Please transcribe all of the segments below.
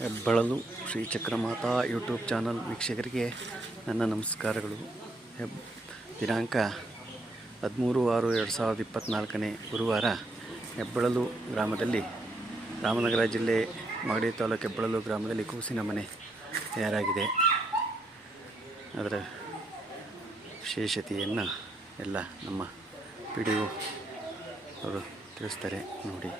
ಹೆಬ್ಬಳಲು Shri Chakramata YouTube channel ವೀಕ್ಷಕರಿಗೆ ನನ್ನ ನಮಸ್ಕಾರಗಳು. ದಿನಾಂಕ 13/6/2024 ಗುರುವಾರ ಹೆಬ್ಬಳಲು ಗ್ರಾಮದಲ್ಲಿ, ರಾಮನಗರ ಜಿಲ್ಲೆ ಮಾಗಡಿ ತಾಲೂಕು ಹೆಬ್ಬಳಲು ಗ್ರಾಮದಲ್ಲಿ ಕೂಸಿನ ಮನೆ ತಯಾರಾಗಿದೆ. ಅದರ ವಿಶೇಷತೆಯನ್ನು ಎಲ್ಲ ನಮ್ಮ PDO ಅವರು ತಿಳಿಸ್ತಾರೆ ನೋಡಿ.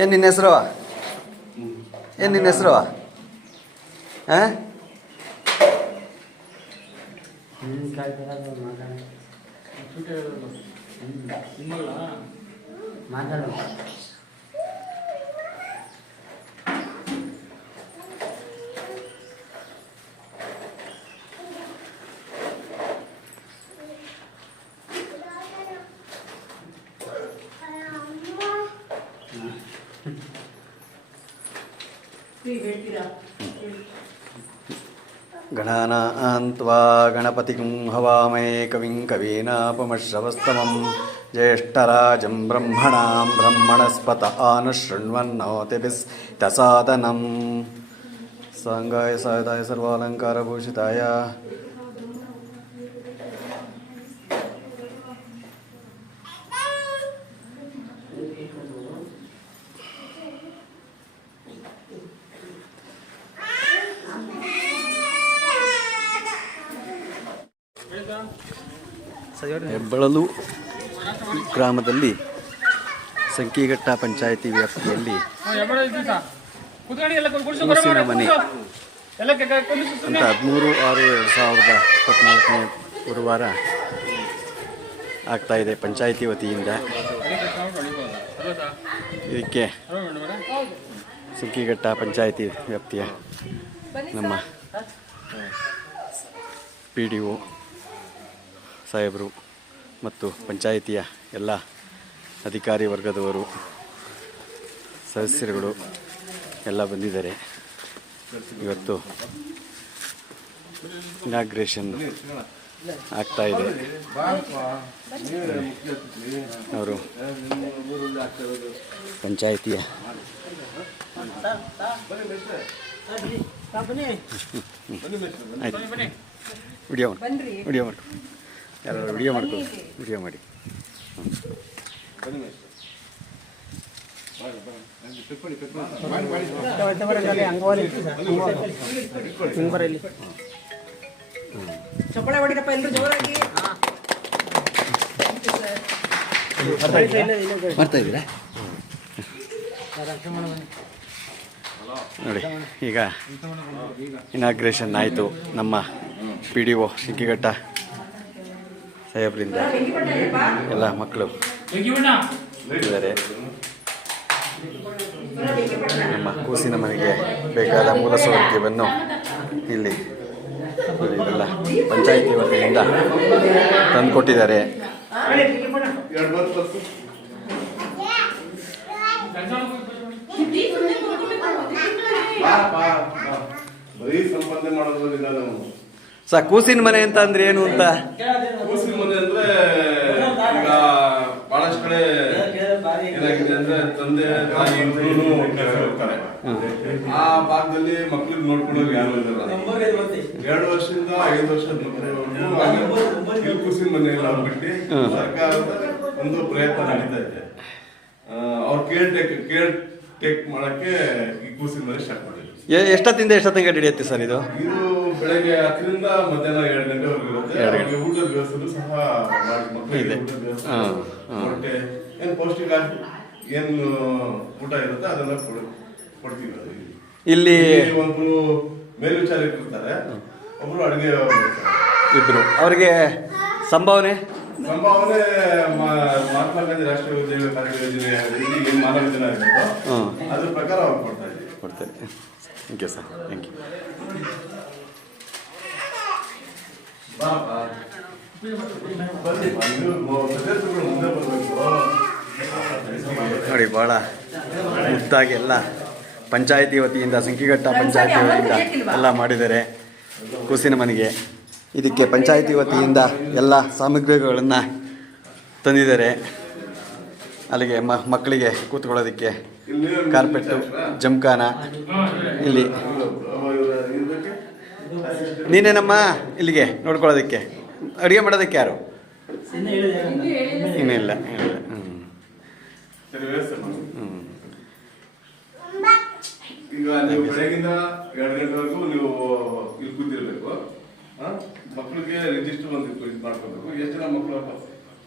ಏನು ನಿನ್ನ ಹೆಸರು? ಏನು ನಿನ್ನ ಹೆಸರು? ಹಾಂ, ಮಾತಾಡೋ ಗಣಾನಾನ್ತ್ವಾ ಗಣಪತಿಂ ಹವಾಮಹೇ ಕವಿಂ ಕವೀನಾಪಮಶ್ರವಸ್ತಮಂ ಜ್ಯೇಷ್ಠರಾಜಂ ಬ್ರಹ್ಮಣಾಂ ಬ್ರಹ್ಮಣಸ್ಪತ ಆನುಶೃಣ್ವನ್ನೋತಿಭಿಸ್ತಸಾದನಂ ಸಾಂಗಾಯ ಸಾಯದಾಯ ಸರ್ವಾಲಂಕಾರಭೂಷಿತಾಯ ಹೆಬ್ಬಳಲು ಗ್ರಾಮದಲ್ಲಿ ಸಂಕಿಘಟ್ಟ ಪಂಚಾಯಿತಿ ವ್ಯಾಪ್ತಿಯಲ್ಲಿ ಕೂಸಿನ ಮನೆ ಅಂತ 13/6/2024 ಗುರುವಾರ ಆಗ್ತಾಯಿದೆ ಪಂಚಾಯಿತಿ ವತಿಯಿಂದ. ಇದಕ್ಕೆ ಸಂಕಿಘಟ್ಟ ಪಂಚಾಯಿತಿ ವ್ಯಾಪ್ತಿಯ ನಮ್ಮ PDO ಸಾಹೇಬರು ಮತ್ತು ಪಂಚಾಯಿತಿಯ ಎಲ್ಲ ಅಧಿಕಾರಿ ವರ್ಗದವರು, ಸದಸ್ಯರುಗಳು ಎಲ್ಲ ಬಂದಿದ್ದಾರೆ. ಇವತ್ತು ಇನಾಗ್ರೇಷನ್ ಆಗ್ತಾಯಿದೆ. ಅವರು ಪಂಚಾಯಿತಿಯ ಆಯ್ತು, ವಿಡಿಯೋ ಮಾಡಿ ಯಾರು ವಿಡಿಯೋ ಮಾಡಿ. ಚಪ್ಪಳೆ ಹೊಡಿರಪ್ಪ ಎಲ್ಲರೂ ಜೋರಾಗಿ. ಮಾಡ್ತಾ ಇದ್ದೀರಾ ನೋಡಿ. ಈಗ ಇನಾಗ್ರೇಷನ್ ಆಯಿತು. ನಮ್ಮ PDO ಸಂಕಿಘಟ್ಟ ಸಾಹೇಬರಿಂದ ಎಲ್ಲ ಮಕ್ಕಳು ಇದ್ದಾರೆ. ನಮ್ಮ ಕೂಸಿನ ಮನೆಗೆ ಬೇಕಾದ ಮೂಲಸೌಕರ್ಯವನ್ನು ಇಲ್ಲಿ ಇದೆಲ್ಲ ಪಂಚಾಯಿತಿ ವತಿಯಿಂದ ತಂದುಕೊಟ್ಟಿದ್ದಾರೆ. ಕೂಸಿನ ಮನೆ ಅಂತ ಅಂದ್ರೆ ಏನು ಅಂತ? ಕೂಸಿನ ಮನೆ ಅಂದ್ರೆ ಈಗ ಬಹಳಷ್ಟು ಕಡೆ ಏನಾಗಿದೆ ಅಂದ್ರೆ ತಂದೆ ತಾಯಿ ಇಬ್ರು ಹೋಗ್ತಾರೆ. ಆ ಭಾಗದಲ್ಲಿ ಮಕ್ಳಿಗೆ ನೋಡ್ಕೊಳ್ಳೋರು ಯಾರು ಇರಲ್ಲ. 2 ವರ್ಷದಿಂದ 5 ವರ್ಷದ ಮಕ್ಕಳು ಕೂಸಿನ ಮನೆ ಎಲ್ಲ ಬಿಟ್ಟು ಸರ್ಕಾರದ ಒಂದು ಪ್ರಯತ್ನ ನಡೀತಾ ಇದೆ. ಅವ್ರು ಕೇರ್ ಟೇಕ್ ಮಾಡಕ್ಕೆ ಈ ಕೂಸಿನ ಮನೆ ಸ್ಟಾರ್ಟ್ ಮಾಡಿದ್ರು. ಎಷ್ಟೊತ್ತಿಂದ ಎಷ್ಟೊತ್ತಿಗೆ ನಡೆಯುತ್ತೆ ಸರ್ ಇದು? ಇದು ಬೆಳಗ್ಗೆ 10ರಿಂದ ಮಧ್ಯಾಹ್ನ 2 ಗಂಟೆವರೆಗೂ ಇರುತ್ತೆ. ಊಟದ ವ್ಯವಸ್ಥೆ ಸಹ ಮಕ್ಕಳಿಗೆ ಮೊಟ್ಟೆ ಏನು ಪೌಷ್ಟಿಕ ಏನು ಊಟ ಇರುತ್ತೆ ಅದನ್ನ ಕೊಡ್ತೀವಿ. ಇಲ್ಲಿ ಒಬ್ರು ಮೇಲ್ವಿಚಾರಕರು ಇರ್ತಾರೆ, ಒಬ್ರು ಅಡುಗೆ ಇಬ್ರು. ಅವರಿಗೆ ಸಂಭಾವನೆ ಸಂಭಾವನೆ ಮಹಾತ್ಮ ಗಾಂಧಿ ರಾಷ್ಟ್ರೀಯ ಉದ್ಯೋಗ ಖಾತ್ರಿ ಯೋಜನೆ ಈಗ ಏನು ಮಾನವ ಜನ ಆಗಿತ್ತು ಹ್ಞೂ ಅದ್ರ ಪ್ರಕಾರ ಅವ್ರು ಕೊಡ್ತಾ ಇದ್ದೀವಿ. ಕೊಡ್ತೇನೆ. Thank you sir, thank you. ಸದಸ್ಯರುಗಳು ಮುಂದೆ ಬರಬೇಕು. ನೋಡಿ ಭಾಳ ಮುದ್ದಾಗಿ ಎಲ್ಲ ಪಂಚಾಯತಿ ವತಿಯಿಂದ ಸಂಕಿಘಟ್ಟ ಪಂಚಾಯತಿ ವತಿಯಿಂದ ಎಲ್ಲ ಮಾಡಿದ್ದಾರೆ ಕೂಸಿನ ಮನೆಗೆ. ಇದಕ್ಕೆ ಪಂಚಾಯತಿ ವತಿಯಿಂದ ಎಲ್ಲ ಸಾಮಗ್ರಿಗಳನ್ನು ತಂದಿದ್ದಾರೆ. ಅಲ್ಲಿಗೆ ಮಕ್ಕಳಿಗೆ ಕೂತ್ಕೊಳ್ಳೋದಕ್ಕೆ ಕಾರ್ಪೆಟ್ಟು, ಜಮ್ಖಾನ ಇಲ್ಲಿ. ನೀನೇನಮ್ಮ ಇಲ್ಲಿಗೆ ನೋಡ್ಕೊಳ್ಳೋದಕ್ಕೆ? ಅಡುಗೆ ಮಾಡೋದಕ್ಕೆ ಯಾರು? ಇನ್ನೂ ಇಲ್ಲ. ಸರಿ, ವ್ಯವಸ್ಥೆ ಮಾಡಿ. ಈಗ ನೀವು ಬೆಳಗಿಂದ 2 ಗಂಟೆವರೆಗೂ ನೀವು ಇಲ್ಲಿ ಕೂತಿರ್ಬೇಕು. ಮಕ್ಕಳಿಗೆ ರಿಜಿಸ್ಟರ್ ಒಂದು ಇದು ಮಾಡ್ಕೋಬೇಕು. ಎಷ್ಟು ಜನ ಮಕ್ಕಳು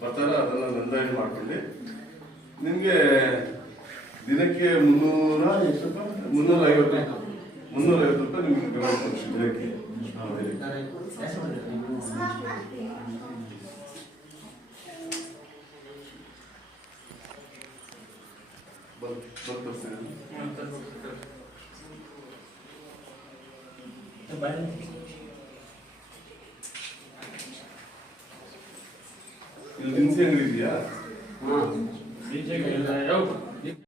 ಬರ್ತಾರೋ ಅದನ್ನ ನೋಂದಣಿ ಮಾಡ್ಕೊಂಡು ನಿಮಗೆ ದಿನಕ್ಕೆ 350 ರೂಪಾಯಿ ನಿಮ್ಗೆ ಪೇಮೆಂಟ್ ಕೊಡ್ತೀವಿ ದಿನಕ್ಕೆ. ಇಲ್ಲಿ ದಿನಸಿ ಅಂಗಡಿ ಇದೆಯಾ?